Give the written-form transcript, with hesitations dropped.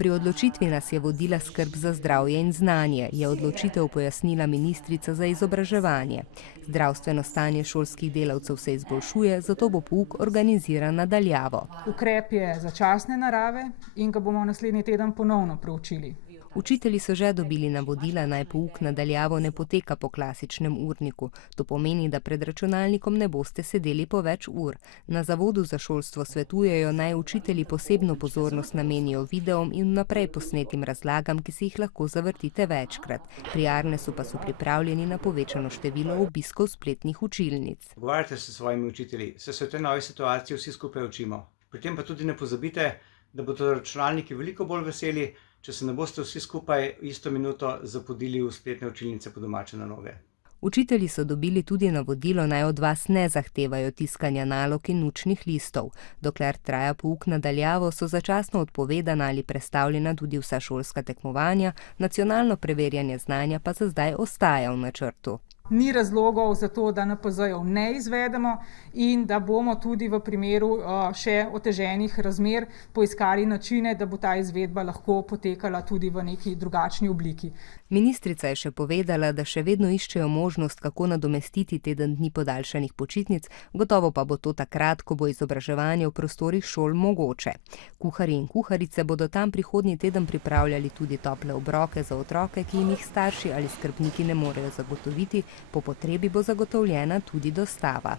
Pri odločitvi nas je vodila skrb za zdravje in znanje, je odločitev pojasnila ministrica za izobraževanje. Zdravstveno stanje šolskih delavcev se izboljšuje, zato bo pouk organiziran na daljavo. Ukrep je začasne narave in ga bomo naslednji teden ponovno preučili. Učitelji so že dobili navodila, naj pouk na daljavo ne poteka po klasičnem urniku. To pomeni, da pred računalnikom ne boste sedeli po več ur. Na Zavodu za šolstvo svetujejo, naj učitelji posebno pozornost namenijo videom in vnaprej posnetim razlagam, ki si jih lahko zavrtite večkrat. Pri Arnesu pa so pripravljeni na povečano število obiskov spletnih učilnic. Pogovarjate se s svojimi učitelji, se v tej novi situaciji vsi skupaj učimo. Pri tem pa tudi ne pozabite, da bodo računalniki veliko bolj veseli, če se ne boste vsi skupaj isto minuto zapodili v spletne učilnice po domače na noge. Učitelji so dobili tudi navodilo, naj od vas ne zahtevajo tiskanja nalog in učnih listov. Dokler traja pouk na daljavo, so začasno odpovedana ali prestavljena tudi vsa šolska tekmovanja, nacionalno preverjanje znanja pa za zdaj ostaja v načrtu. Ni razlogov za to, da NPZ-jev ne izvedemo in da bomo tudi v primeru še oteženih razmer poiskali načine, da bo ta izvedba lahko potekala tudi v neki drugačni obliki. Ministrica je še povedala, da še vedno iščejo možnost, kako nadomestiti teden dni podaljšanih počitnic, gotovo pa bo to takrat, ko bo izobraževanje v prostorih šol mogoče. Kuharji in kuharice bodo tam prihodnji teden pripravljali tudi tople obroke za otroke, ki jim jih starši ali skrbniki ne morejo zagotoviti, po potrebi bo zagotovljena tudi dostava.